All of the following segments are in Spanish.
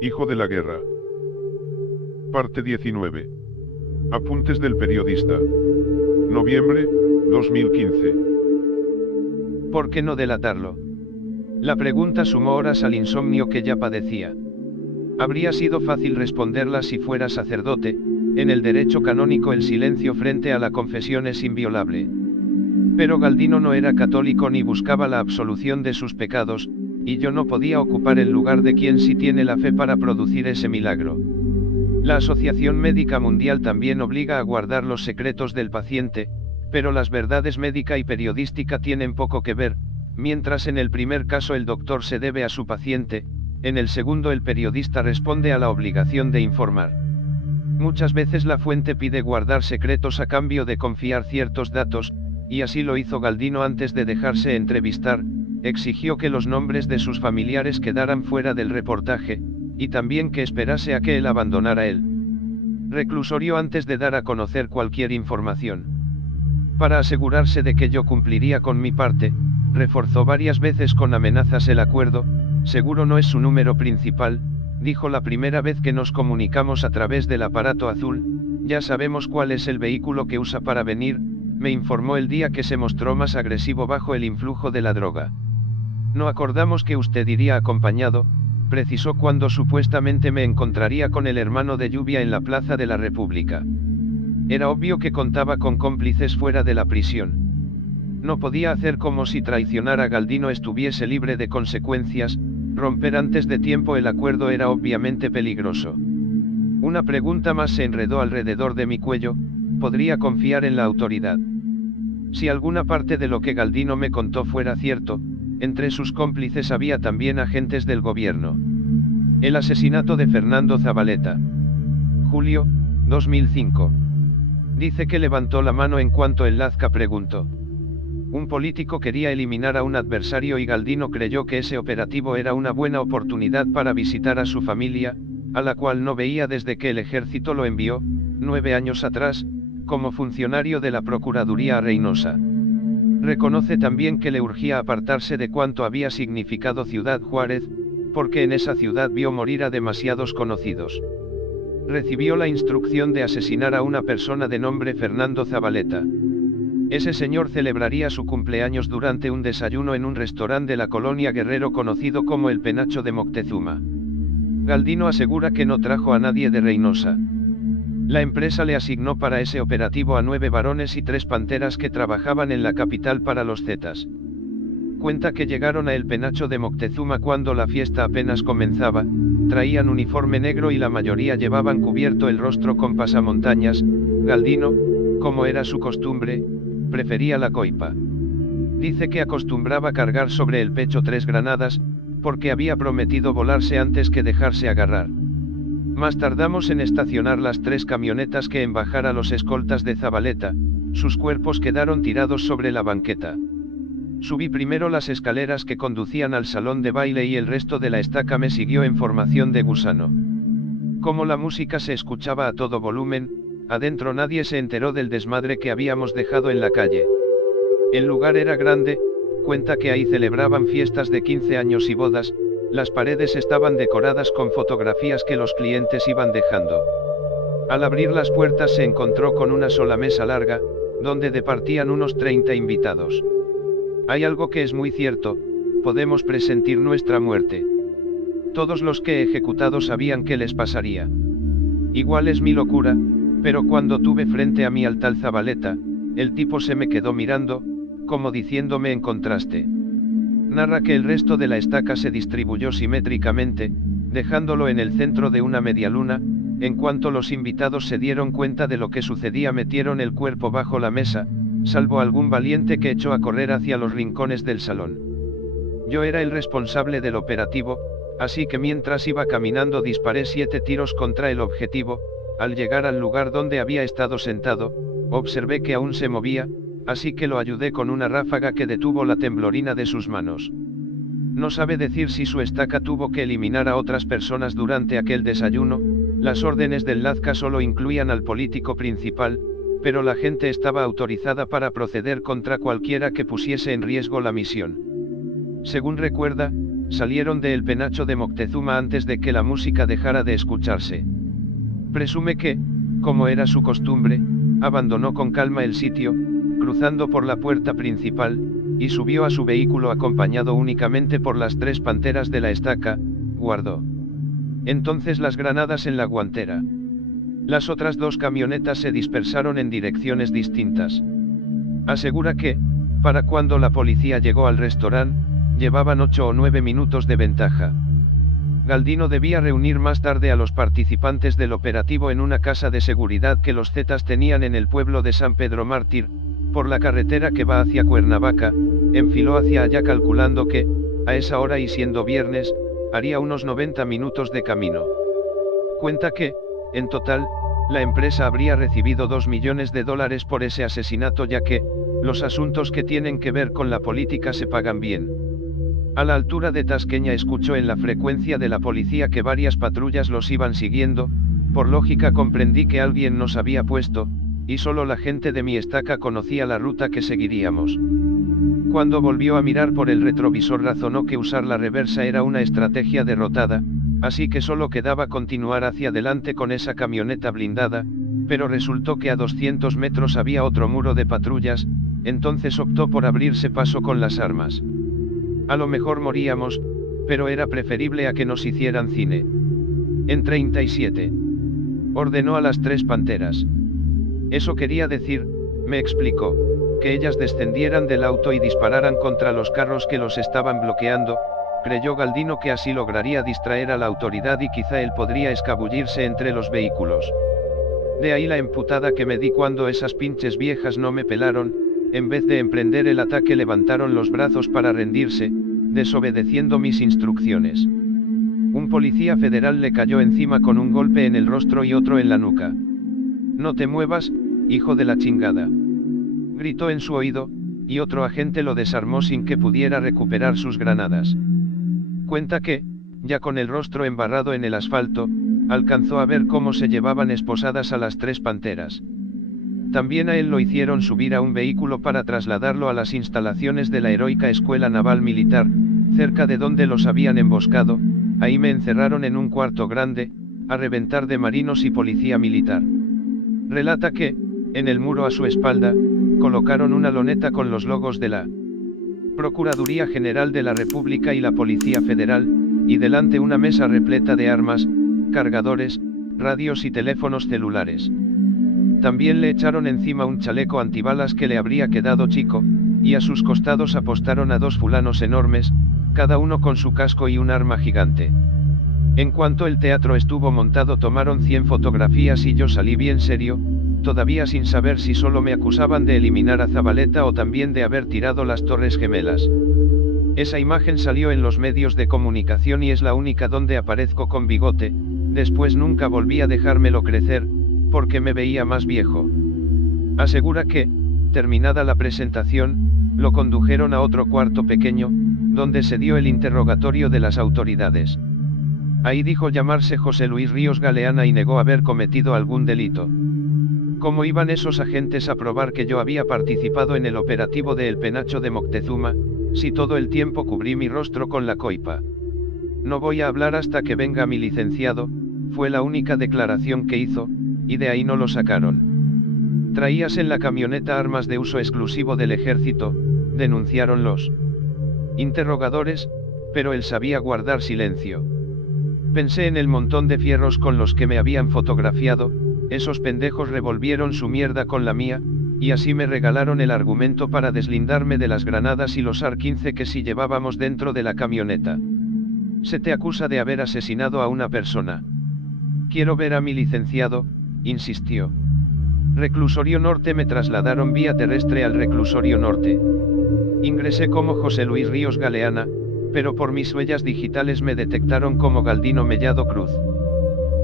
Hijo de la guerra. Parte 19. Apuntes del periodista. Noviembre, 2015. ¿Por qué no delatarlo? La pregunta sumó horas al insomnio que ya padecía. Habría sido fácil responderla si fuera sacerdote. En el derecho canónico el silencio frente a la confesión es inviolable. Pero Galdino no era católico ni buscaba la absolución de sus pecados, y yo no podía ocupar el lugar de quien sí tiene la fe para producir ese milagro. La Asociación Médica Mundial también obliga a guardar los secretos del paciente, pero las verdades médica y periodística tienen poco que ver. Mientras en el primer caso el doctor se debe a su paciente, en el segundo el periodista responde a la obligación de informar. Muchas veces la fuente pide guardar secretos a cambio de confiar ciertos datos, y así lo hizo Galdino antes de dejarse entrevistar. Exigió que los nombres de sus familiares quedaran fuera del reportaje, y también que esperase a que él abandonara el reclusorio antes de dar a conocer cualquier información. Para asegurarse de que yo cumpliría con mi parte, reforzó varias veces con amenazas el acuerdo. Seguro no es su número principal, dijo la primera vez que nos comunicamos a través del aparato azul. Ya sabemos cuál es el vehículo que usa para venir, me informó el día que se mostró más agresivo bajo el influjo de la droga. No acordamos que usted iría acompañado, precisó cuando supuestamente me encontraría con el hermano de Lluvia en la Plaza de la República. Era obvio que contaba con cómplices fuera de la prisión. No podía hacer como si traicionar a Galdino estuviese libre de consecuencias. Romper antes de tiempo el acuerdo era obviamente peligroso. Una pregunta más se enredó alrededor de mi cuello: ¿podría confiar en la autoridad? Si alguna parte de lo que Galdino me contó fuera cierto, entre sus cómplices había también agentes del gobierno. El asesinato de Fernando Zavaleta. Julio, 2005. Dice que levantó la mano en cuanto el Lazca preguntó. Un político quería eliminar a un adversario y Galdino creyó que ese operativo era una buena oportunidad para visitar a su familia, a la cual no veía desde que el ejército lo envió, 9 años atrás, como funcionario de la Procuraduría a Reynosa. Reconoce también que le urgía apartarse de cuanto había significado Ciudad Juárez, porque en esa ciudad vio morir a demasiados conocidos. Recibió la instrucción de asesinar a una persona de nombre Fernando Zavaleta. Ese señor celebraría su cumpleaños durante un desayuno en un restaurante de la colonia Guerrero conocido como el Penacho de Moctezuma. Galdino asegura que no trajo a nadie de Reynosa. La empresa le asignó para ese operativo a 9 varones y 3 panteras que trabajaban en la capital para los Zetas. Cuenta que llegaron a el Penacho de Moctezuma cuando la fiesta apenas comenzaba, traían uniforme negro y la mayoría llevaban cubierto el rostro con pasamontañas. Galdino, como era su costumbre, prefería la coipa. Dice que acostumbraba cargar sobre el pecho 3 granadas, porque había prometido volarse antes que dejarse agarrar. Más tardamos en estacionar las 3 camionetas que en bajar a los escoltas de Zavaleta. Sus cuerpos quedaron tirados sobre la banqueta. Subí primero las escaleras que conducían al salón de baile y el resto de la estaca me siguió en formación de gusano. Como la música se escuchaba a todo volumen, adentro nadie se enteró del desmadre que habíamos dejado en la calle. El lugar era grande, cuenta que ahí celebraban fiestas de 15 años y bodas. Las paredes estaban decoradas con fotografías que los clientes iban dejando. Al abrir las puertas se encontró con una sola mesa larga, donde departían unos 30 invitados. Hay algo que es muy cierto: podemos presentir nuestra muerte. Todos los que he ejecutado sabían qué les pasaría. Igual es mi locura, pero cuando tuve frente a mí al tal Zavaleta, el tipo se me quedó mirando, como diciendo: me encontraste. Narra que el resto de la estaca se distribuyó simétricamente, dejándolo en el centro de una medialuna. En cuanto los invitados se dieron cuenta de lo que sucedía, metieron el cuerpo bajo la mesa, salvo algún valiente que echó a correr hacia los rincones del salón. Yo era el responsable del operativo, así que mientras iba caminando disparé 7 tiros contra el objetivo. Al llegar al lugar donde había estado sentado, observé que aún se movía, así que lo ayudé con una ráfaga que detuvo la temblorina de sus manos. No sabe decir si su estaca tuvo que eliminar a otras personas durante aquel desayuno. Las órdenes del Lazca solo incluían al político principal, pero la gente estaba autorizada para proceder contra cualquiera que pusiese en riesgo la misión. Según recuerda, salieron de El Penacho de Moctezuma antes de que la música dejara de escucharse. Presume que, como era su costumbre, abandonó con calma el sitio, cruzando por la puerta principal, y subió a su vehículo acompañado únicamente por las 3 panteras de la estaca, guardó entonces las granadas en la guantera. Las otras 2 camionetas se dispersaron en direcciones distintas. Asegura que, para cuando la policía llegó al restaurante, llevaban 8 o 9 minutos de ventaja. Galdino debía reunir más tarde a los participantes del operativo en una casa de seguridad que los Zetas tenían en el pueblo de San Pedro Mártir, por la carretera que va hacia Cuernavaca, enfiló hacia allá calculando que, a esa hora y siendo viernes, haría unos 90 minutos de camino. Cuenta que, en total, la empresa habría recibido $2 millones por ese asesinato, ya que, los asuntos que tienen que ver con la política se pagan bien. A la altura de Tasqueña escuchó en la frecuencia de la policía que varias patrullas los iban siguiendo, por lógica comprendí que alguien nos había puesto, y solo la gente de mi estaca conocía la ruta que seguiríamos. Cuando volvió a mirar por el retrovisor razonó que usar la reversa era una estrategia derrotada, así que solo quedaba continuar hacia adelante con esa camioneta blindada, pero resultó que a 200 metros había otro muro de patrullas, entonces optó por abrirse paso con las armas. A lo mejor moríamos, pero era preferible a que nos hicieran cine. En 37. Ordenó a las 3 panteras. Eso quería decir, me explicó, que ellas descendieran del auto y dispararan contra los carros que los estaban bloqueando. Creyó Galdino que así lograría distraer a la autoridad y quizá él podría escabullirse entre los vehículos. De ahí la emputada que me di cuando esas pinches viejas no me pelaron, en vez de emprender el ataque levantaron los brazos para rendirse, desobedeciendo mis instrucciones. Un policía federal le cayó encima con un golpe en el rostro y otro en la nuca. «No te muevas, hijo de la chingada», gritó en su oído, y otro agente lo desarmó sin que pudiera recuperar sus granadas. Cuenta que, ya con el rostro embarrado en el asfalto, alcanzó a ver cómo se llevaban esposadas a las 3 panteras. También a él lo hicieron subir a un vehículo para trasladarlo a las instalaciones de la heroica Escuela Naval Militar, cerca de donde los habían emboscado. Ahí me encerraron en un cuarto grande, a reventar de marinos y policía militar. Relata que, en el muro a su espalda, colocaron una loneta con los logos de la Procuraduría General de la República y la Policía Federal, y delante una mesa repleta de armas, cargadores, radios y teléfonos celulares. También le echaron encima un chaleco antibalas que le habría quedado chico, y a sus costados apostaron a 2 fulanos enormes, cada uno con su casco y un arma gigante. En cuanto el teatro estuvo montado tomaron 100 fotografías y yo salí bien serio, todavía sin saber si solo me acusaban de eliminar a Zabaleta o también de haber tirado las Torres Gemelas. Esa imagen salió en los medios de comunicación y es la única donde aparezco con bigote. Después nunca volví a dejármelo crecer, porque me veía más viejo. Asegura que, terminada la presentación, lo condujeron a otro cuarto pequeño, donde se dio el interrogatorio de las autoridades. Ahí dijo llamarse José Luis Ríos Galeana y negó haber cometido algún delito. ¿Cómo iban esos agentes a probar que yo había participado en el operativo de El Penacho de Moctezuma, si todo el tiempo cubrí mi rostro con la coipa? No voy a hablar hasta que venga mi licenciado, fue la única declaración que hizo, y de ahí no lo sacaron. Traías en la camioneta armas de uso exclusivo del ejército, denunciaron los interrogadores, pero él sabía guardar silencio. Pensé en el montón de fierros con los que me habían fotografiado, esos pendejos revolvieron su mierda con la mía, y así me regalaron el argumento para deslindarme de las granadas y los AR-15 que sí llevábamos dentro de la camioneta. Se te acusa de haber asesinado a una persona. Quiero ver a mi licenciado, insistió. Reclusorio Norte. Me trasladaron vía terrestre al Reclusorio Norte. Ingresé como José Luis Ríos Galeana, pero por mis huellas digitales me detectaron como Galdino Mellado Cruz.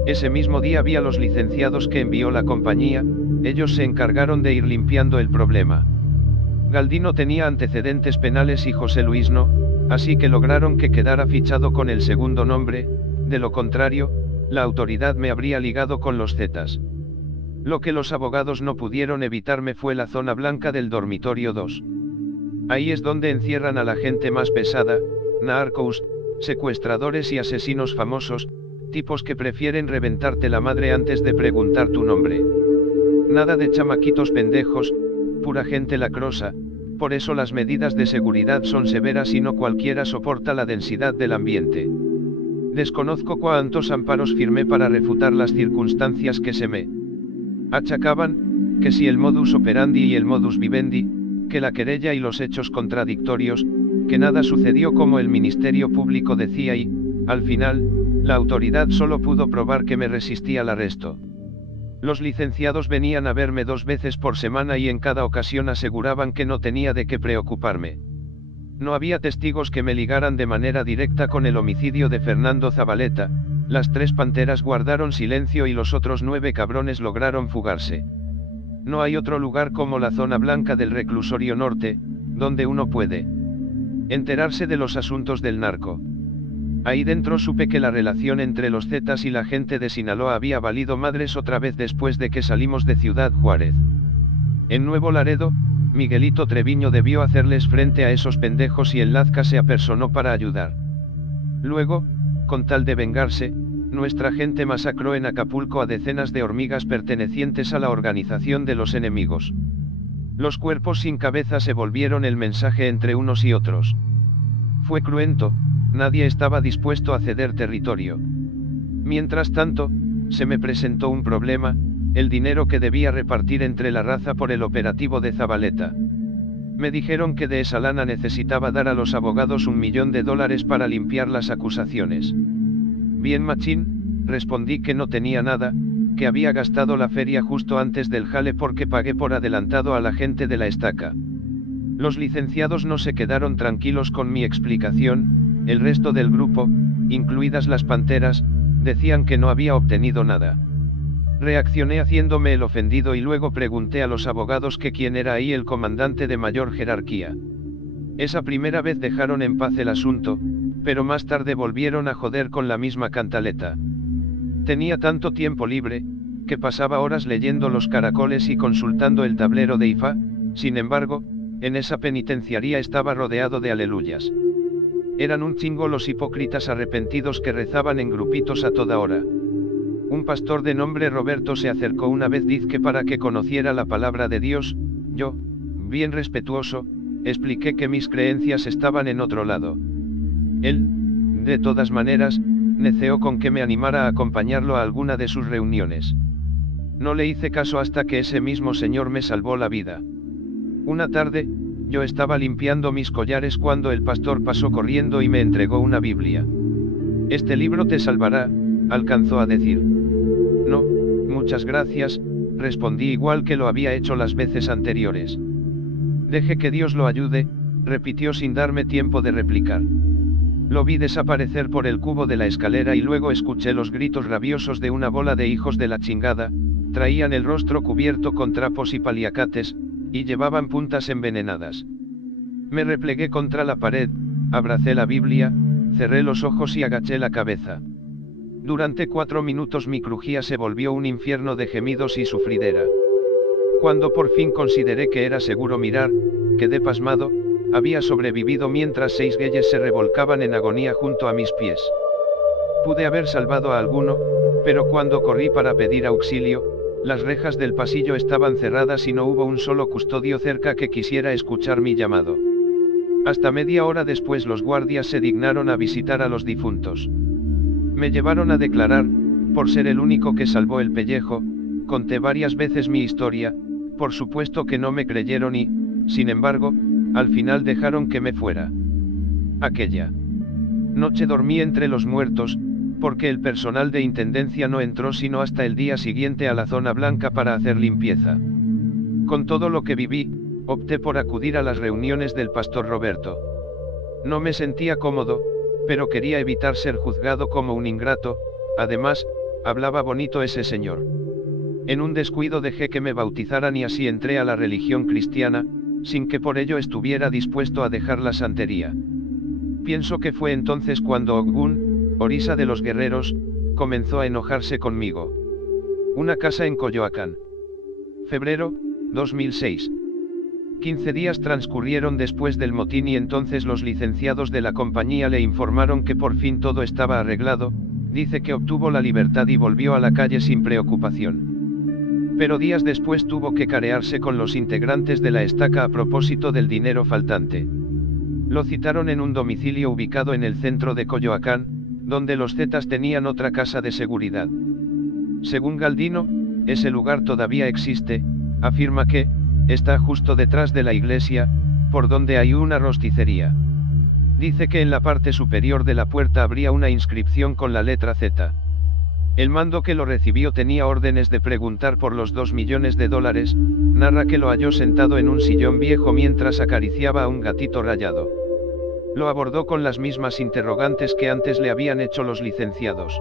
Ese mismo día vi a los licenciados que envió la compañía, ellos se encargaron de ir limpiando el problema. Galdino tenía antecedentes penales y José Luis no, así que lograron que quedara fichado con el segundo nombre, de lo contrario, la autoridad me habría ligado con los Zetas. Lo que los abogados no pudieron evitarme fue la zona blanca del dormitorio 2. Ahí es donde encierran a la gente más pesada, narcos, secuestradores y asesinos famosos, tipos que prefieren reventarte la madre antes de preguntar tu nombre. Nada de chamaquitos pendejos, pura gente lacrosa, por eso las medidas de seguridad son severas y no cualquiera soporta la densidad del ambiente. Desconozco cuántos amparos firmé para refutar las circunstancias que se me achacaban, que si el modus operandi y el modus vivendi, que la querella y los hechos contradictorios, que nada sucedió como el Ministerio Público decía y, al final, la autoridad solo pudo probar que me resistí al arresto. Los licenciados venían a verme 2 veces por semana y en cada ocasión aseguraban que no tenía de qué preocuparme. No había testigos que me ligaran de manera directa con el homicidio de Fernando Zabaleta, las 3 panteras guardaron silencio y los otros 9 cabrones lograron fugarse. No hay otro lugar como la zona blanca del reclusorio norte, donde uno puede enterarse de los asuntos del narco. Ahí dentro supe que la relación entre los Zetas y la gente de Sinaloa había valido madres otra vez después de que salimos de Ciudad Juárez. En Nuevo Laredo, Miguelito Treviño debió hacerles frente a esos pendejos y el Lazca se apersonó para ayudar. Luego, con tal de vengarse, nuestra gente masacró en Acapulco a decenas de hormigas pertenecientes a la organización de los enemigos. Los cuerpos sin cabeza se volvieron el mensaje entre unos y otros. Fue cruento, nadie estaba dispuesto a ceder territorio. Mientras tanto, se me presentó un problema, el dinero que debía repartir entre la raza por el operativo de Zabaleta. Me dijeron que de esa lana necesitaba dar a los abogados $1 millón para limpiar las acusaciones. Bien machín, respondí que no tenía nada, que había gastado la feria justo antes del jale porque pagué por adelantado a la gente de la estaca. Los licenciados no se quedaron tranquilos con mi explicación, el resto del grupo, incluidas las panteras, decían que no había obtenido nada. Reaccioné haciéndome el ofendido y luego pregunté a los abogados que quién era ahí el comandante de mayor jerarquía. Esa primera vez dejaron en paz el asunto, pero más tarde volvieron a joder con la misma cantaleta. Tenía tanto tiempo libre, que pasaba horas leyendo los caracoles y consultando el tablero de IFA, sin embargo, en esa penitenciaría estaba rodeado de aleluyas. Eran un chingo los hipócritas arrepentidos que rezaban en grupitos a toda hora. Un pastor de nombre Roberto se acercó una vez dizque para que conociera la palabra de Dios, yo, bien respetuoso, expliqué que mis creencias estaban en otro lado. Él, de todas maneras, neceó con que me animara a acompañarlo a alguna de sus reuniones. No le hice caso hasta que ese mismo señor me salvó la vida. Una tarde, yo estaba limpiando mis collares cuando el pastor pasó corriendo y me entregó una Biblia. «Este libro te salvará», alcanzó a decir. «No, muchas gracias», respondí igual que lo había hecho las veces anteriores. «Deje que Dios lo ayude», repitió sin darme tiempo de replicar. Lo vi desaparecer por el cubo de la escalera y luego escuché los gritos rabiosos de una bola de hijos de la chingada, traían el rostro cubierto con trapos y paliacates, y llevaban puntas envenenadas. Me replegué contra la pared, abracé la Biblia, cerré los ojos y agaché la cabeza. Durante 4 minutos mi crujía se volvió un infierno de gemidos y sufridera. Cuando por fin consideré que era seguro mirar, quedé pasmado, había sobrevivido mientras 6 gueyes se revolcaban en agonía junto a mis pies. Pude haber salvado a alguno, pero cuando corrí para pedir auxilio, las rejas del pasillo estaban cerradas y no hubo un solo custodio cerca que quisiera escuchar mi llamado. Hasta media hora después los guardias se dignaron a visitar a los difuntos. Me llevaron a declarar, por ser el único que salvó el pellejo, conté varias veces mi historia, por supuesto que no me creyeron y, sin embargo, al final dejaron que me fuera. Aquella noche dormí entre los muertos, porque el personal de intendencia no entró sino hasta el día siguiente a la zona blanca para hacer limpieza. Con todo lo que viví, opté por acudir a las reuniones del pastor Roberto. No me sentía cómodo, pero quería evitar ser juzgado como un ingrato, además, hablaba bonito ese señor. En un descuido dejé que me bautizaran y así entré a la religión cristiana, sin que por ello estuviera dispuesto a dejar la santería. Pienso que fue entonces cuando Ogún, Orisa de los guerreros, comenzó a enojarse conmigo. Una casa en Coyoacán. Febrero, 2006. 15 días transcurrieron después del motín y entonces los licenciados de la compañía le informaron que por fin todo estaba arreglado. Dice que obtuvo la libertad y volvió a la calle sin preocupación. Pero días después tuvo que carearse con los integrantes de la estaca a propósito del dinero faltante. Lo citaron en un domicilio ubicado en el centro de Coyoacán, donde los Zetas tenían otra casa de seguridad. Según Galdino, ese lugar todavía existe, afirma que está justo detrás de la iglesia, por donde hay una rosticería. Dice que en la parte superior de la puerta habría una inscripción con la letra Z. El mando que lo recibió tenía órdenes de preguntar por los $2 millones, narra que lo halló sentado en un sillón viejo mientras acariciaba a un gatito rayado. Lo abordó con las mismas interrogantes que antes le habían hecho los licenciados.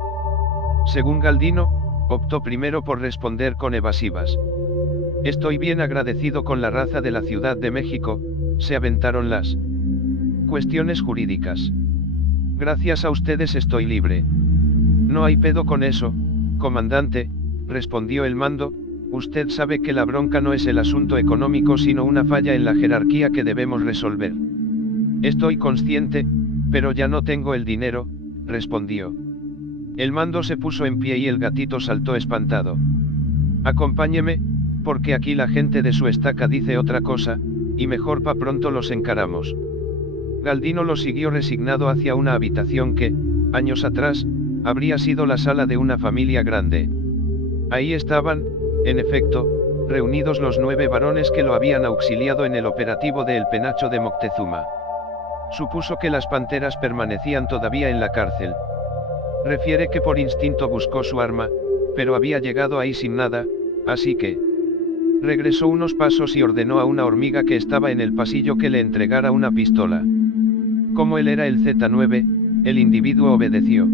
Según Galdino, optó primero por responder con evasivas. Estoy bien agradecido con la raza de la Ciudad de México, se aventaron las cuestiones jurídicas. Gracias a ustedes estoy libre. No hay pedo con eso, comandante, respondió el mando, usted sabe que la bronca no es el asunto económico sino una falla en la jerarquía que debemos resolver. Estoy consciente, pero ya no tengo el dinero, respondió. El mando se puso en pie y el gatito saltó espantado. Acompáñeme, porque aquí la gente de su estaca dice otra cosa, y mejor pa' pronto los encaramos. Galdino lo siguió resignado hacia una habitación que, años atrás, habría sido la sala de una familia grande. Ahí estaban, en efecto, reunidos los 9 varones que lo habían auxiliado en el operativo de El Penacho de Moctezuma. Supuso que las panteras permanecían todavía en la cárcel. Refiere que por instinto buscó su arma, pero había llegado ahí sin nada, así que regresó unos pasos y ordenó a una hormiga que estaba en el pasillo que le entregara una pistola. Como él era el Z9, el individuo obedeció.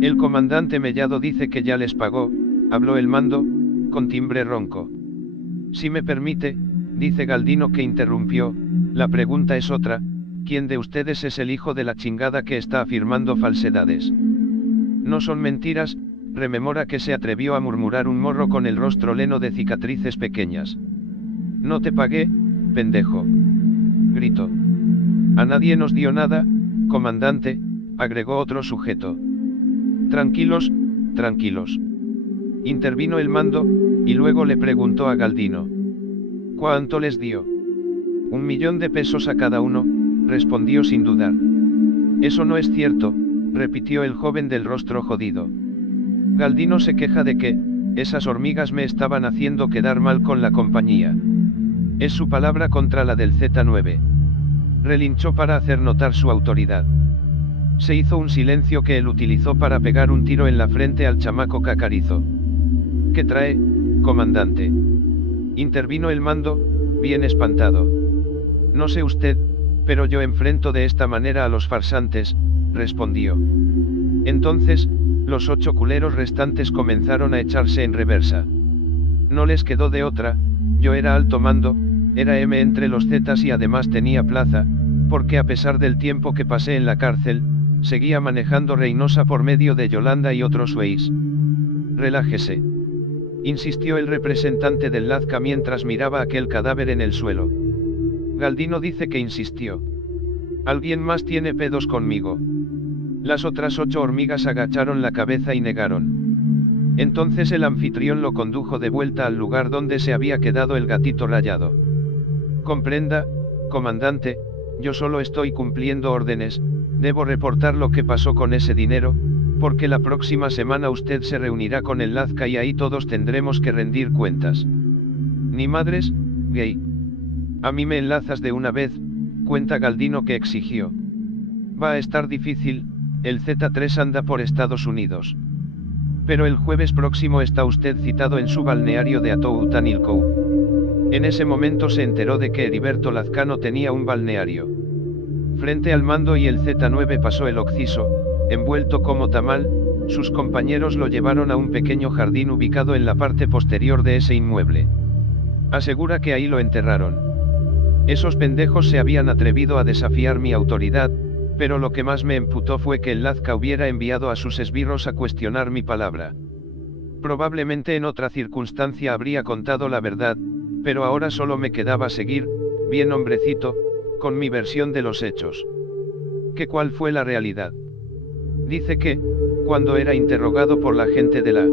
El comandante Mellado dice que ya les pagó, habló el mando, con timbre ronco. Si me permite, dice Galdino que interrumpió, la pregunta es otra, ¿quién de ustedes es el hijo de la chingada que está afirmando falsedades? No son mentiras, rememora que se atrevió a murmurar un morro con el rostro lleno de cicatrices pequeñas. No te pagué, pendejo. Gritó. A nadie nos dio nada, comandante, agregó otro sujeto. Tranquilos, tranquilos. Intervino el mando, y luego le preguntó a Galdino. ¿Cuánto les dio? $1 millón a cada uno, respondió sin dudar. Eso no es cierto, repitió el joven del rostro jodido. Galdino se queja de que, esas hormigas me estaban haciendo quedar mal con la compañía. Es su palabra contra la del Z9. Relinchó para hacer notar su autoridad. Se hizo un silencio que él utilizó para pegar un tiro en la frente al chamaco cacarizo. ¿Qué trae, comandante? Intervino el mando, bien espantado. No sé usted, pero yo enfrento de esta manera a los farsantes, respondió. Entonces, los 8 culeros restantes comenzaron a echarse en reversa. No les quedó de otra, yo era alto mando, era M entre los Zetas y además tenía plaza, porque a pesar del tiempo que pasé en la cárcel, seguía manejando Reynosa por medio de Yolanda y otros güeyes. Relájese. Insistió el representante del Lazca mientras miraba aquel cadáver en el suelo. Galdino dice que insistió. Alguien más tiene pedos conmigo. Las otras 8 hormigas agacharon la cabeza y negaron. Entonces el anfitrión lo condujo de vuelta al lugar donde se había quedado el gatito rayado. Comprenda, comandante, yo solo estoy cumpliendo órdenes, debo reportar lo que pasó con ese dinero, porque la próxima semana usted se reunirá con el Lazca y ahí todos tendremos que rendir cuentas. Ni madres, gay. A mí me enlazas de una vez, cuenta Galdino que exigió. Va a estar difícil, el Z3 anda por Estados Unidos. Pero el jueves próximo está usted citado en su balneario de Atoutahuilco. En ese momento se enteró de que Heriberto Lazcano tenía un balneario. Frente al mando y el Z9 pasó el occiso, envuelto como tamal, sus compañeros lo llevaron a un pequeño jardín ubicado en la parte posterior de ese inmueble. Asegura que ahí lo enterraron. Esos pendejos se habían atrevido a desafiar mi autoridad, pero lo que más me emputó fue que el Lazca hubiera enviado a sus esbirros a cuestionar mi palabra. Probablemente en otra circunstancia habría contado la verdad, pero ahora solo me quedaba seguir, bien hombrecito, con mi versión de los hechos. ¿Qué cuál fue la realidad? Dice que, cuando era interrogado por la gente de la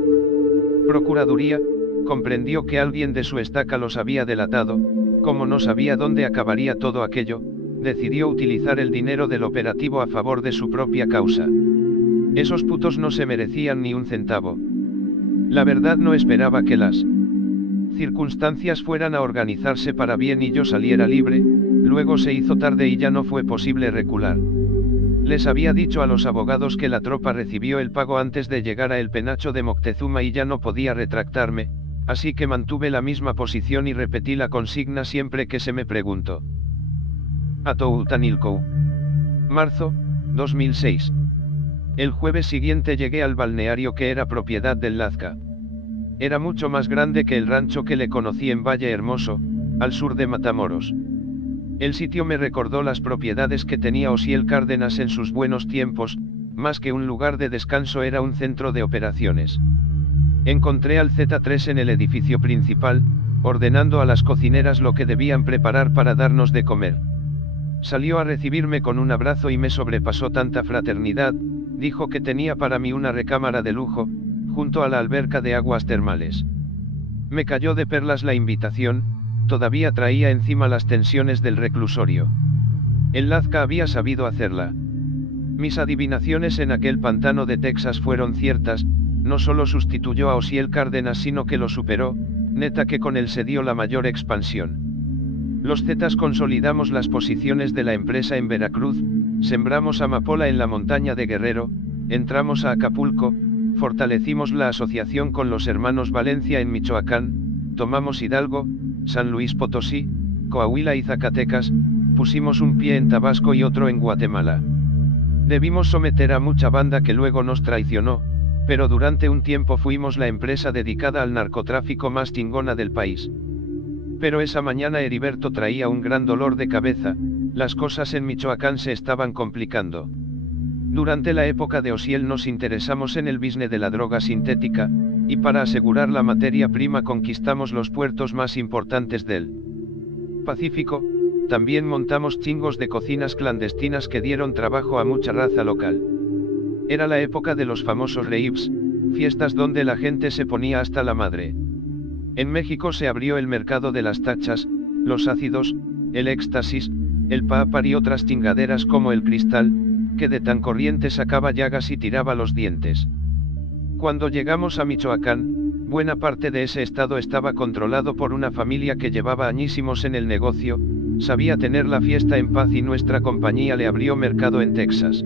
Procuraduría, comprendió que alguien de su estaca los había delatado. Como no sabía dónde acabaría todo aquello, decidió utilizar el dinero del operativo a favor de su propia causa. Esos putos no se merecían ni un centavo. La verdad, no esperaba que las circunstancias fueran a organizarse para bien y yo saliera libre. Luego se hizo tarde y ya no fue posible recular. Les había dicho a los abogados que la tropa recibió el pago antes de llegar a el penacho de Moctezuma y ya no podía retractarme, así que mantuve la misma posición y repetí la consigna siempre que se me preguntó. Atohualtanilco. Marzo, 2006. El jueves siguiente llegué al balneario, que era propiedad del Lazca. Era mucho más grande que el rancho que le conocí en Valle Hermoso, al sur de Matamoros. El sitio me recordó las propiedades que tenía Osiel Cárdenas en sus buenos tiempos. Más que un lugar de descanso, era un centro de operaciones. Encontré al Z3 en el edificio principal, ordenando a las cocineras lo que debían preparar para darnos de comer. Salió a recibirme con un abrazo y me sobrepasó tanta fraternidad. Dijo que tenía para mí una recámara de lujo, junto a la alberca de aguas termales. Me cayó de perlas la invitación. Todavía traía encima las tensiones del reclusorio. El Lazca había sabido hacerla. Mis adivinaciones en aquel pantano de Texas fueron ciertas. No solo sustituyó a Osiel Cárdenas, sino que lo superó. Neta que con él se dio la mayor expansión. Los Zetas consolidamos las posiciones de la empresa en Veracruz, sembramos amapola en la montaña de Guerrero, entramos a Acapulco, fortalecimos la asociación con los hermanos Valencia en Michoacán, tomamos Hidalgo, San Luis Potosí, Coahuila y Zacatecas, pusimos un pie en Tabasco y otro en Guatemala. Debimos someter a mucha banda que luego nos traicionó, pero durante un tiempo fuimos la empresa dedicada al narcotráfico más chingona del país. Pero esa mañana Heriberto traía un gran dolor de cabeza. Las cosas en Michoacán se estaban complicando. Durante la época de Osiel nos interesamos en el business de la droga sintética, y para asegurar la materia prima conquistamos los puertos más importantes del Pacífico. También montamos chingos de cocinas clandestinas que dieron trabajo a mucha raza local. Era la época de los famosos raves, fiestas donde la gente se ponía hasta la madre. En México se abrió el mercado de las tachas, los ácidos, el éxtasis, el pápar y otras chingaderas como el cristal, que de tan corriente sacaba llagas y tiraba los dientes. Cuando llegamos a Michoacán, buena parte de ese estado estaba controlado por una familia que llevaba añísimos en el negocio, sabía tener la fiesta en paz y nuestra compañía le abrió mercado en Texas.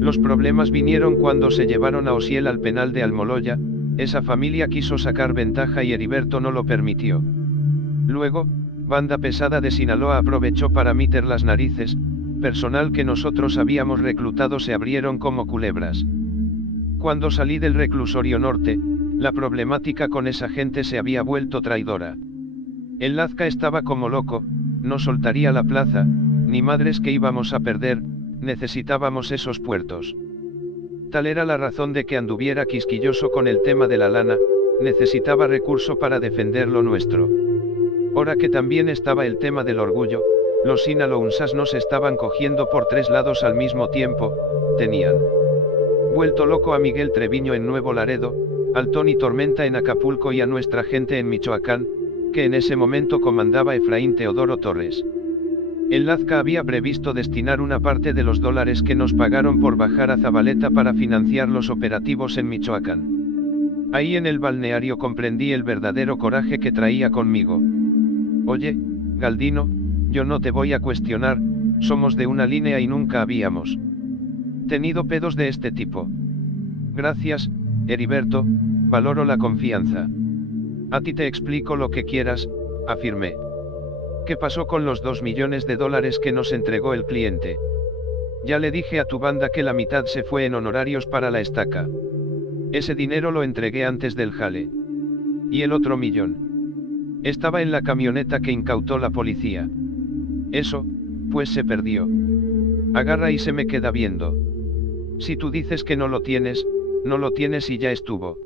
Los problemas vinieron cuando se llevaron a Osiel al penal de Almoloya. Esa familia quiso sacar ventaja y Heriberto no lo permitió. Luego, banda pesada de Sinaloa aprovechó para meter las narices. Personal que nosotros habíamos reclutado se abrieron como culebras. Cuando salí del reclusorio norte, la problemática con esa gente se había vuelto traidora. El Lazca estaba como loco, no soltaría la plaza, ni madres que íbamos a perder, necesitábamos esos puertos. Tal era la razón de que anduviera quisquilloso con el tema de la lana, necesitaba recurso para defender lo nuestro. Ahora que también estaba el tema del orgullo, los sinaloenses nos estaban cogiendo por 3 lados al mismo tiempo. Tenían vuelto loco a Miguel Treviño en Nuevo Laredo, al Tony Tormenta en Acapulco y a nuestra gente en Michoacán, que en ese momento comandaba Efraín Teodoro Torres. El Lazca había previsto destinar una parte de los dólares que nos pagaron por bajar a Zabaleta para financiar los operativos en Michoacán. Ahí en el balneario comprendí el verdadero coraje que traía conmigo. Oye, Galdino, yo no te voy a cuestionar, somos de una línea y nunca habíamos tenido pedos de este tipo. Gracias, Heriberto, valoro la confianza. A ti te explico lo que quieras, afirmé. ¿Qué pasó con los 2 millones de dólares que nos entregó el cliente? Ya le dije a tu banda que la mitad se fue en honorarios para la estaca. Ese dinero lo entregué antes del jale. ¿Y el otro millón? Estaba en la camioneta que incautó la policía. Eso, pues se perdió. Agarra y se me queda viendo. Si tú dices que no lo tienes, no lo tienes y ya estuvo.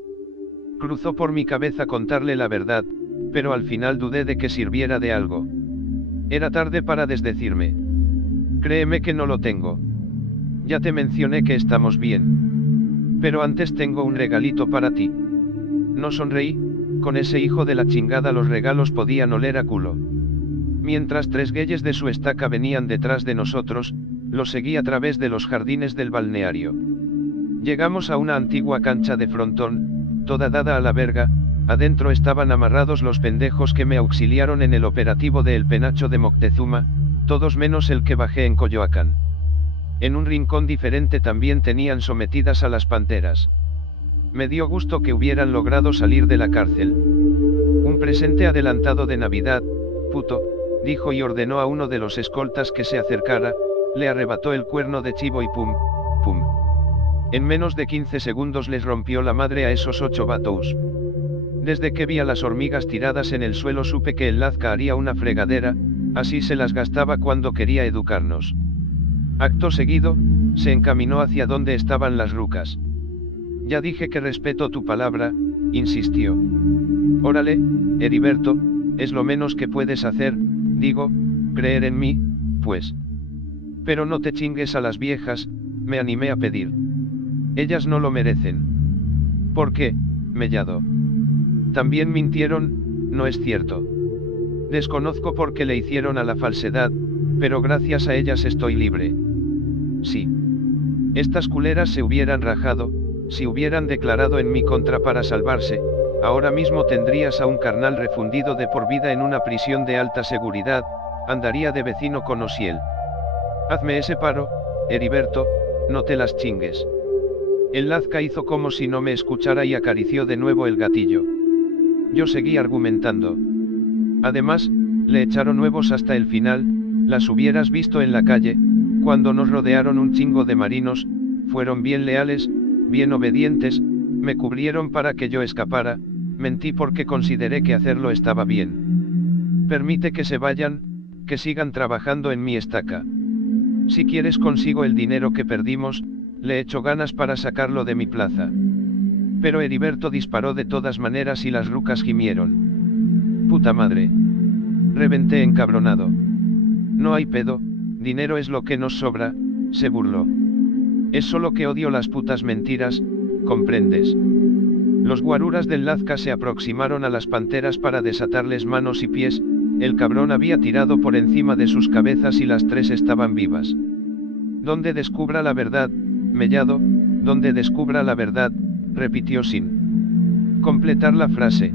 Cruzó por mi cabeza contarle la verdad, pero al final dudé de que sirviera de algo. Era tarde para desdecirme. Créeme que no lo tengo. Ya te mencioné que estamos bien. Pero antes tengo un regalito para ti. No sonreí, con ese hijo de la chingada los regalos podían oler a culo. Mientras 3 gueyes de su estaca venían detrás de nosotros, los seguí a través de los jardines del balneario. Llegamos a una antigua cancha de frontón, toda dada a la verga. Adentro estaban amarrados los pendejos que me auxiliaron en el operativo de El Penacho de Moctezuma, todos menos el que bajé en Coyoacán. En un rincón diferente también tenían sometidas a las panteras. Me dio gusto que hubieran logrado salir de la cárcel. Un presente adelantado de Navidad, puto, dijo y ordenó a uno de los escoltas que se acercara, le arrebató el cuerno de chivo y pum, pum. En menos de 15 segundos les rompió la madre a esos 8 vatos. Desde que vi a las hormigas tiradas en el suelo supe que el Lazca haría una fregadera, así se las gastaba cuando quería educarnos. Acto seguido, se encaminó hacia donde estaban las rucas. Ya dije que respeto tu palabra, insistió. Órale, Heriberto, es lo menos que puedes hacer, digo, creer en mí, pues. Pero no te chingues a las viejas, me animé a pedir. Ellas no lo merecen. ¿Por qué, mellado? También mintieron, no es cierto. Desconozco por qué le hicieron a la falsedad, pero gracias a ellas estoy libre. Sí. Estas culeras se hubieran rajado, si hubieran declarado en mi contra para salvarse, ahora mismo tendrías a un carnal refundido de por vida en una prisión de alta seguridad, andaría de vecino con Osiel. Hazme ese paro, Heriberto, no te las chingues. El Lazca hizo como si no me escuchara y acarició de nuevo el gatillo. Yo seguí argumentando. Además, le echaron huevos hasta el final, las hubieras visto en la calle, cuando nos rodearon un chingo de marinos, fueron bien leales, bien obedientes, me cubrieron para que yo escapara, mentí porque consideré que hacerlo estaba bien. Permite que se vayan, que sigan trabajando en mi estaca. Si quieres consigo el dinero que perdimos, le echo ganas para sacarlo de mi plaza. Pero Heriberto disparó de todas maneras y las rucas gimieron. Puta madre. Reventé encabronado. No hay pedo, dinero es lo que nos sobra, se burló. Es solo que odio las putas mentiras, ¿comprendes? Los guaruras del Lazca se aproximaron a las panteras para desatarles manos y pies, el cabrón había tirado por encima de sus cabezas y las 3 estaban vivas. Donde descubra la verdad, mellado, donde descubra la verdad, repitió sin completar la frase.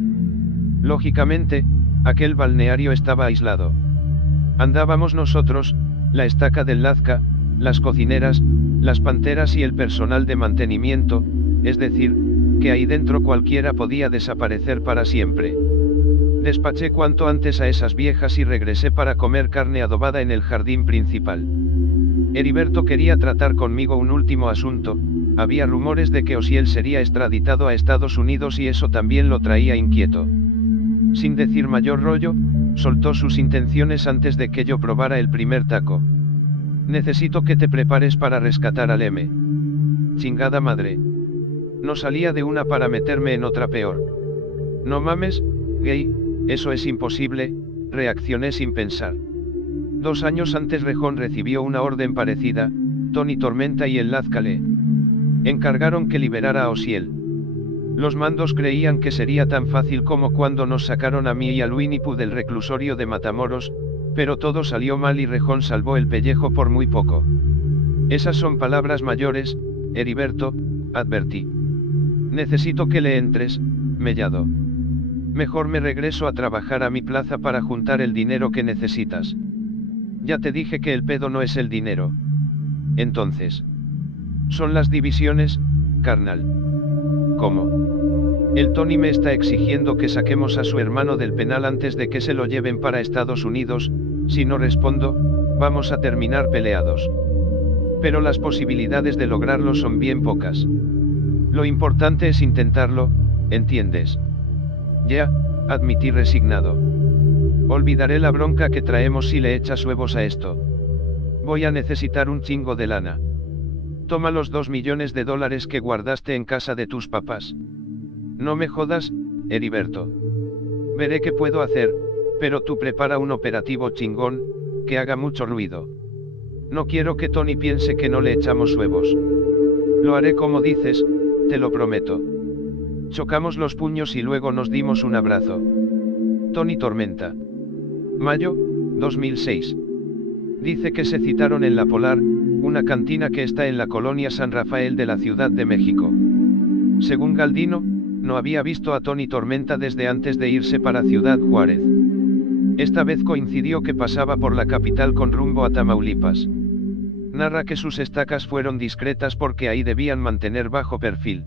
Lógicamente, aquel balneario estaba aislado. Andábamos nosotros, la estaca del Lazca, las cocineras, las panteras y el personal de mantenimiento, es decir, que ahí dentro cualquiera podía desaparecer para siempre. Despaché cuanto antes a esas viejas y regresé para comer carne adobada en el jardín principal. Heriberto quería tratar conmigo un último asunto, había rumores de que Osiel sería extraditado a Estados Unidos y eso también lo traía inquieto. Sin decir mayor rollo, soltó sus intenciones antes de que yo probara el primer taco. Necesito que te prepares para rescatar al M. Chingada madre. No salía de una para meterme en otra peor. No mames, gay, eso es imposible, reaccioné sin pensar. 2 años antes Rejón recibió una orden parecida, Tony Tormenta y el Lazca le encargaron que liberara a Osiel. Los mandos creían que sería tan fácil como cuando nos sacaron a mí y a Winnie Pooh del reclusorio de Matamoros, pero todo salió mal y Rejón salvó el pellejo por muy poco. Esas son palabras mayores, Heriberto, advertí. Necesito que le entres, mellado. Mejor me regreso a trabajar a mi plaza para juntar el dinero que necesitas. Ya te dije que el pedo no es el dinero. Entonces. Son las divisiones, carnal. ¿Cómo? El Tony me está exigiendo que saquemos a su hermano del penal antes de que se lo lleven para Estados Unidos, si no respondo, vamos a terminar peleados. Pero las posibilidades de lograrlo son bien pocas. Lo importante es intentarlo, ¿entiendes? Ya, admití resignado. Olvidaré la bronca que traemos si le echas huevos a esto. Voy a necesitar un chingo de lana. Toma los $2 millones que guardaste en casa de tus papás. No me jodas, Heriberto. Veré qué puedo hacer, pero tú prepara un operativo chingón, que haga mucho ruido. No quiero que Tony piense que no le echamos huevos. Lo haré como dices, te lo prometo. Chocamos los puños y luego nos dimos un abrazo. Tony Tormenta. Mayo, 2006. Dice que se citaron en La Polar, una cantina que está en la colonia San Rafael de la Ciudad de México. Según Galdino, no había visto a Tony Tormenta desde antes de irse para Ciudad Juárez. Esta vez coincidió que pasaba por la capital con rumbo a Tamaulipas. Narra que sus estacas fueron discretas porque ahí debían mantener bajo perfil.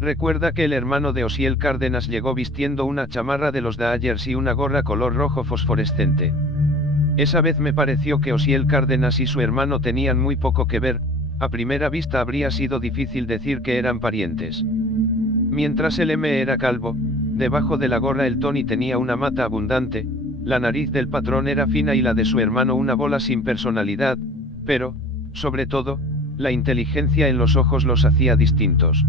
Recuerda que el hermano de Osiel Cárdenas llegó vistiendo una chamarra de los Dodgers y una gorra color rojo fosforescente. Esa vez me pareció que Osiel Cárdenas y su hermano tenían muy poco que ver, a primera vista habría sido difícil decir que eran parientes. Mientras el M era calvo, debajo de la gorra el Tony tenía una mata abundante, la nariz del patrón era fina y la de su hermano una bola sin personalidad, pero, sobre todo, la inteligencia en los ojos los hacía distintos.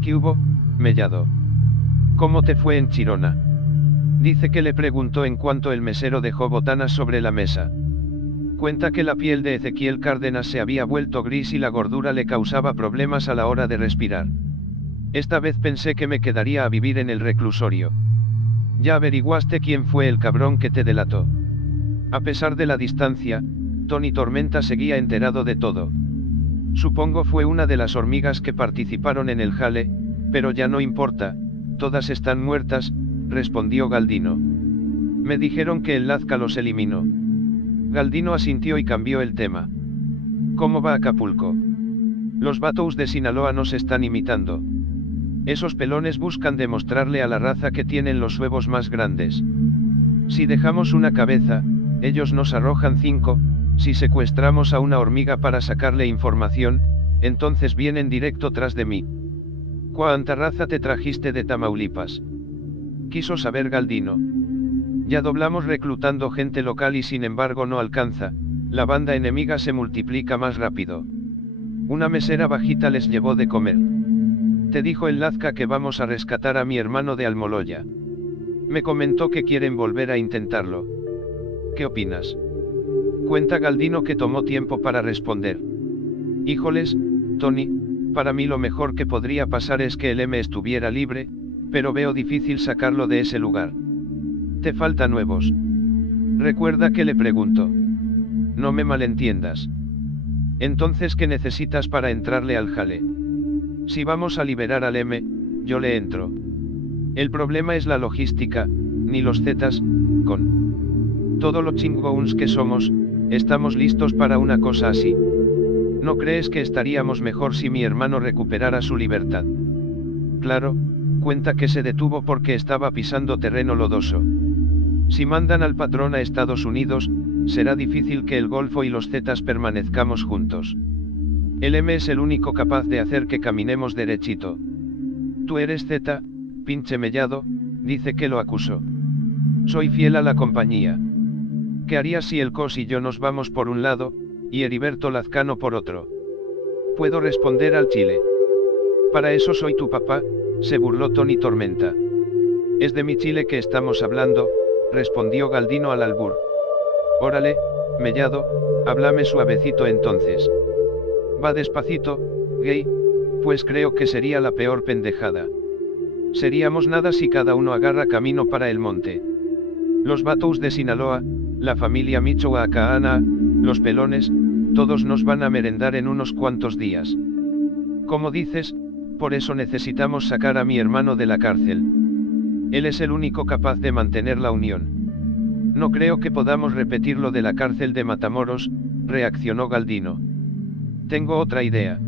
¿Qué hubo, Mellado? ¿Cómo te fue en Chirona? Dice que le preguntó en cuanto el mesero dejó botanas sobre la mesa. Cuenta que la piel de Ezequiel Cárdenas se había vuelto gris y la gordura le causaba problemas a la hora de respirar. Esta vez pensé que me quedaría a vivir en el reclusorio. Ya averiguaste quién fue el cabrón que te delató. A pesar de la distancia, Tony Tormenta seguía enterado de todo. Supongo fue una de las hormigas que participaron en el jale, pero ya no importa, todas están muertas, respondió Galdino. Me dijeron que el Lazca los eliminó. Galdino asintió y cambió el tema. ¿Cómo va Acapulco? Los vatos de Sinaloa nos están imitando. Esos pelones buscan demostrarle a la raza que tienen los huevos más grandes. Si dejamos una cabeza, ellos nos arrojan 5, si secuestramos a una hormiga para sacarle información, entonces vienen directo tras de mí. ¿Cuánta raza te trajiste de Tamaulipas? Quiso saber Galdino. Ya doblamos reclutando gente local y sin embargo no alcanza, la banda enemiga se multiplica más rápido. Una mesera bajita les llevó de comer. Te dijo el Lazca que vamos a rescatar a mi hermano de Almoloya. Me comentó que quieren volver a intentarlo. ¿Qué opinas? Cuenta Galdino que tomó tiempo para responder. Híjoles, Tony, para mí lo mejor que podría pasar es que el M estuviera libre, pero veo difícil sacarlo de ese lugar. Te faltan nuevos. Recuerda que le pregunto. No me malentiendas. Entonces, ¿qué necesitas para entrarle al jale? Si vamos a liberar al M, yo le entro. El problema es la logística, ni los zetas, con todo lo chingones que somos, estamos listos para una cosa así. ¿No crees que estaríamos mejor si mi hermano recuperara su libertad? Claro, cuenta que se detuvo porque estaba pisando terreno lodoso. Si mandan al patrón a Estados Unidos, será difícil que el Golfo y los zetas permanezcamos juntos. El M es el único capaz de hacer que caminemos derechito. Tú eres Z, pinche Mellado, dice que lo acusó. Soy fiel a la compañía. ¿Qué harías si el Cos y yo nos vamos por un lado, y Heriberto Lazcano por otro? Puedo responder al chile. Para eso soy tu papá, se burló Tony Tormenta. Es de mi chile que estamos hablando, respondió Galdino al albur. Órale, Mellado, háblame suavecito entonces. Va despacito, gay, pues creo que sería la peor pendejada. Seríamos nada si cada uno agarra camino para el monte. Los vatos de Sinaloa, la familia Michoacana, los pelones, todos nos van a merendar en unos cuantos días. Como dices, por eso necesitamos sacar a mi hermano de la cárcel. Él es el único capaz de mantener la unión. No creo que podamos repetir lo de la cárcel de Matamoros, reaccionó Galdino. Tengo otra idea.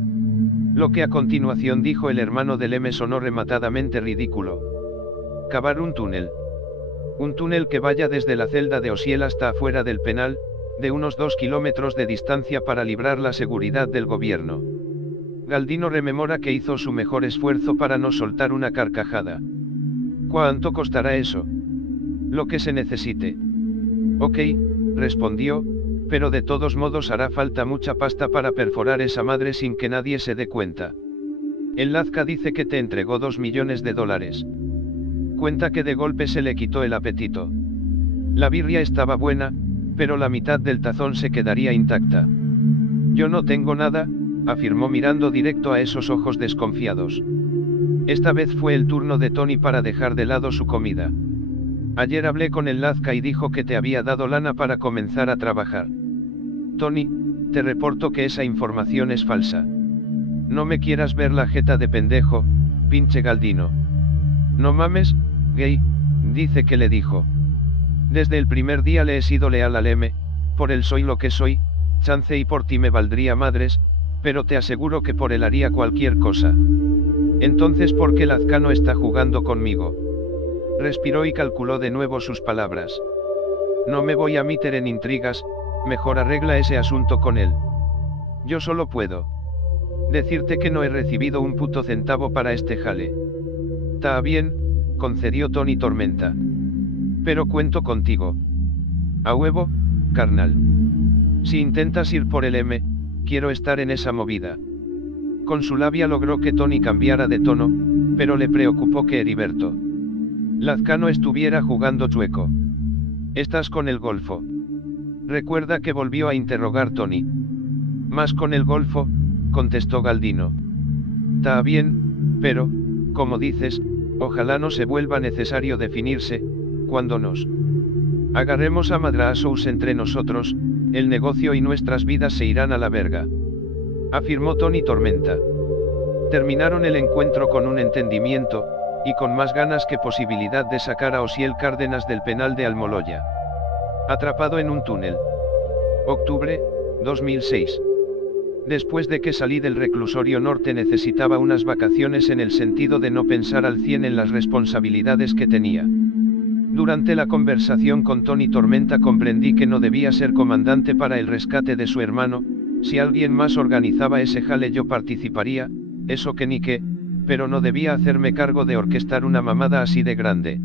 Lo que a continuación dijo el hermano del M sonó rematadamente ridículo. Cavar un túnel. Un túnel que vaya desde la celda de Osiel hasta afuera del penal, de unos 2 kilómetros de distancia para librar la seguridad del gobierno. Galdino rememora que hizo su mejor esfuerzo para no soltar una carcajada. ¿Cuánto costará eso? Lo que se necesite. Ok, respondió, pero de todos modos hará falta mucha pasta para perforar esa madre sin que nadie se dé cuenta. El Lazca dice que te entregó $2 millones. Cuenta que de golpe se le quitó el apetito. La birria estaba buena, pero la mitad del tazón se quedaría intacta. Yo no tengo nada, afirmó mirando directo a esos ojos desconfiados. Esta vez fue el turno de Tony para dejar de lado su comida. Ayer hablé con el Lazca y dijo que te había dado lana para comenzar a trabajar. Tony, te reporto que esa información es falsa. No me quieras ver la jeta de pendejo, pinche Galdino. No mames, gay, dice que le dijo. Desde el primer día le he sido leal al M, por él soy lo que soy, chance y por ti me valdría madres, pero te aseguro que por él haría cualquier cosa. Entonces, ¿por qué Lazcano está jugando conmigo? Respiró y calculó de nuevo sus palabras. No me voy a meter en intrigas, mejor arregla ese asunto con él. Yo solo puedo decirte que no he recibido un puto centavo para este jale. Está bien, concedió Tony Tormenta. Pero cuento contigo. A huevo, carnal. Si intentas ir por el M, quiero estar en esa movida. Con su labia logró que Tony cambiara de tono, pero le preocupó que Heriberto Lazcano estuviera jugando chueco. ¿Estás con el golfo? Recuerda que volvió a interrogar Tony. Más con el golfo, contestó Galdino. Está bien, pero, como dices, ojalá no se vuelva necesario definirse, cuando nos agarremos a madrazos entre nosotros, el negocio y nuestras vidas se irán a la verga. Afirmó Tony Tormenta. Terminaron el encuentro con un entendimiento, y con más ganas que posibilidad de sacar a Osiel Cárdenas del penal de Almoloya. Atrapado en un túnel. Octubre, 2006. Después de que salí del reclusorio norte necesitaba unas vacaciones en el sentido de no pensar al 100 en las responsabilidades que tenía. Durante la conversación con Tony Tormenta comprendí que no debía ser comandante para el rescate de su hermano, si alguien más organizaba ese jale yo participaría, eso que ni qué, pero no debía hacerme cargo de orquestar una mamada así de grande.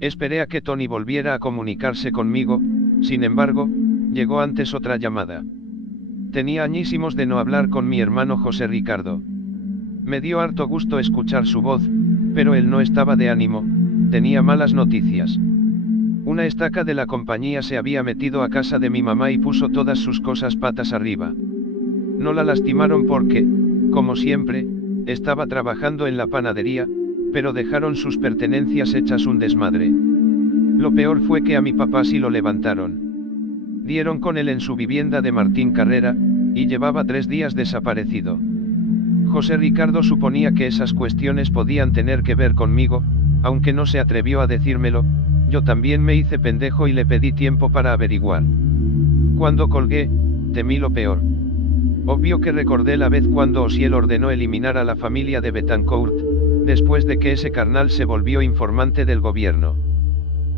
Esperé a que Tony volviera a comunicarse conmigo, sin embargo, llegó antes otra llamada. Tenía añísimos de no hablar con mi hermano José Ricardo. Me dio harto gusto escuchar su voz, pero él no estaba de ánimo, tenía malas noticias. Una estaca de la compañía se había metido a casa de mi mamá y puso todas sus cosas patas arriba. No la lastimaron porque, como siempre, estaba trabajando en la panadería, pero dejaron sus pertenencias hechas un desmadre. Lo peor fue que a mi papá sí lo levantaron. Dieron con él en su vivienda de Martín Carrera, y llevaba 3 días desaparecido. José Ricardo suponía que esas cuestiones podían tener que ver conmigo, aunque no se atrevió a decírmelo, yo también me hice pendejo y le pedí tiempo para averiguar. Cuando colgué, temí lo peor. Obvio que recordé la vez cuando Osiel ordenó eliminar a la familia de Betancourt, después de que ese carnal se volvió informante del gobierno.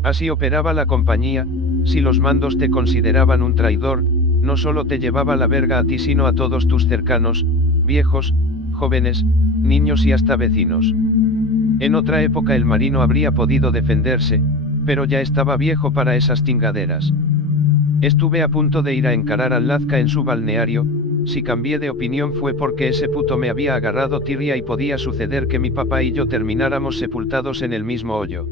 Así operaba la compañía, si los mandos te consideraban un traidor, no solo te llevaba la verga a ti sino a todos tus cercanos, viejos, jóvenes, niños y hasta vecinos. En otra época el marino habría podido defenderse, pero ya estaba viejo para esas tingaderas. Estuve a punto de ir a encarar al Lazca en su balneario, si cambié de opinión fue porque ese puto me había agarrado tirria y podía suceder que mi papá y yo termináramos sepultados en el mismo hoyo.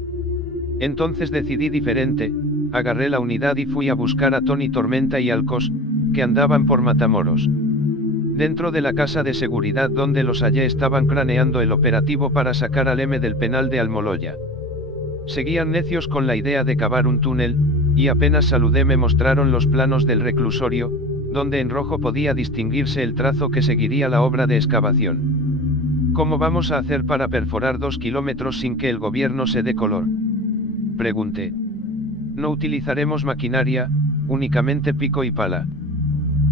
Entonces decidí diferente, agarré la unidad y fui a buscar a Tony Tormenta y Alcos, que andaban por Matamoros. Dentro de la casa de seguridad donde los hallé estaban craneando el operativo para sacar al M del penal de Almoloya. Seguían necios con la idea de cavar un túnel, y apenas saludé me mostraron los planos del reclusorio, donde en rojo podía distinguirse el trazo que seguiría la obra de excavación. ¿Cómo vamos a hacer para perforar 2 kilómetros sin que el gobierno se dé color?, pregunté. No utilizaremos maquinaria, únicamente pico y pala.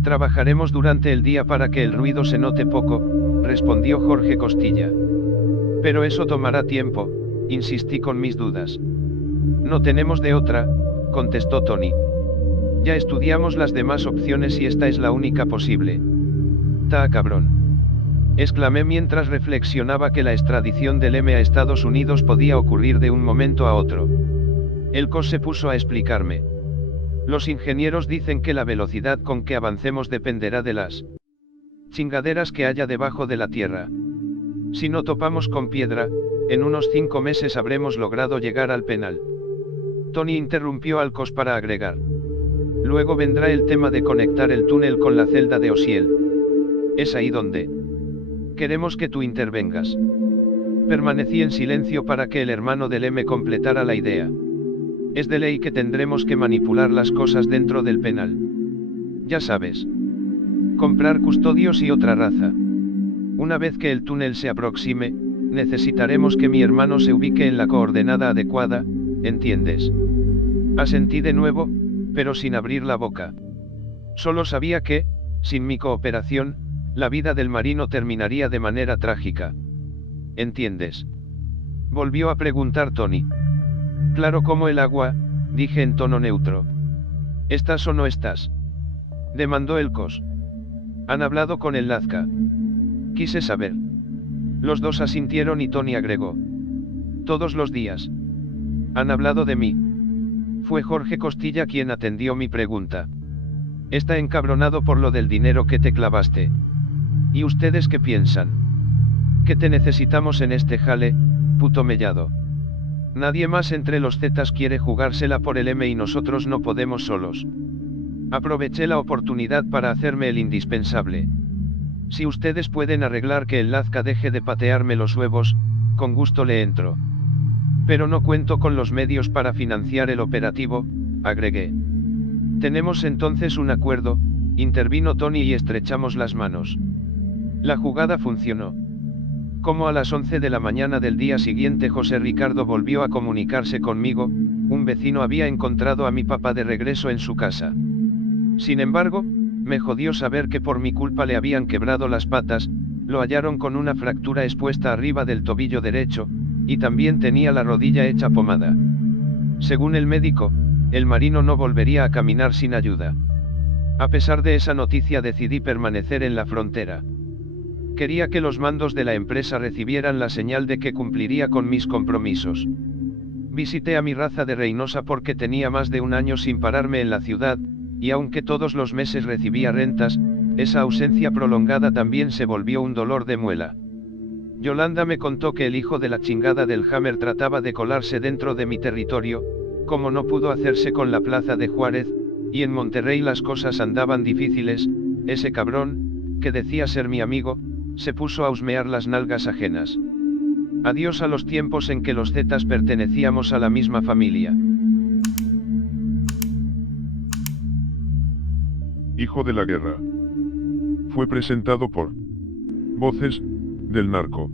Trabajaremos durante el día para que el ruido se note poco, respondió Jorge Costilla. Pero eso tomará tiempo, insistí con mis dudas. No tenemos de otra, contestó Tony. Ya estudiamos las demás opciones y esta es la única posible. ¡Ta cabrón!, exclamé mientras reflexionaba que la extradición del M a Estados Unidos podía ocurrir de un momento a otro. El COS se puso a explicarme. Los ingenieros dicen que la velocidad con que avancemos dependerá de las chingaderas que haya debajo de la tierra. Si no topamos con piedra, en unos 5 meses habremos logrado llegar al penal. Tony interrumpió al Cos para agregar. Luego vendrá el tema de conectar el túnel con la celda de Osiel. Es ahí donde queremos que tú intervengas. Permanecí en silencio para que el hermano del M completara la idea. Es de ley que tendremos que manipular las cosas dentro del penal. Ya sabes. Comprar custodios y otra raza. Una vez que el túnel se aproxime, necesitaremos que mi hermano se ubique en la coordenada adecuada, ¿entiendes? Asentí de nuevo, pero sin abrir la boca. Solo sabía que, sin mi cooperación, la vida del marino terminaría de manera trágica. ¿Entiendes? Volvió a preguntar Tony. Claro como el agua, dije en tono neutro. ¿Estás o no estás? Demandó el Cos. ¿Han hablado con el Lazca? Quise saber. Los dos asintieron y Tony agregó. Todos los días. Han hablado de mí. Fue Jorge Costilla quien atendió mi pregunta. Está encabronado por lo del dinero que te clavaste. ¿Y ustedes qué piensan? Que te necesitamos en este jale, puto mellado. Nadie más entre los Zetas quiere jugársela por el M y nosotros no podemos solos. Aproveché la oportunidad para hacerme el indispensable. Si ustedes pueden arreglar que el Lazca deje de patearme los huevos, con gusto le entro. Pero no cuento con los medios para financiar el operativo, agregué. Tenemos entonces un acuerdo, intervino Tony y estrechamos las manos. La jugada funcionó. Como a las 11 de la mañana del día siguiente José Ricardo volvió a comunicarse conmigo, un vecino había encontrado a mi papá de regreso en su casa. Sin embargo, me jodió saber que por mi culpa le habían quebrado las patas, lo hallaron con una fractura expuesta arriba del tobillo derecho, y también tenía la rodilla hecha pomada. Según el médico, el marino no volvería a caminar sin ayuda. A pesar de esa noticia decidí permanecer en la frontera. Quería que los mandos de la empresa recibieran la señal de que cumpliría con mis compromisos. Visité a mi raza de Reynosa porque tenía más de un año sin pararme en la ciudad, y aunque todos los meses recibía rentas, esa ausencia prolongada también se volvió un dolor de muela. Yolanda me contó que el hijo de la chingada del Hammer trataba de colarse dentro de mi territorio, como no pudo hacerse con la plaza de Juárez, y en Monterrey las cosas andaban difíciles, ese cabrón, que decía ser mi amigo, se puso a husmear las nalgas ajenas. Adiós a los tiempos en que los Zetas pertenecíamos a la misma familia. Hijo de la guerra. Fue presentado por Voces del Narco.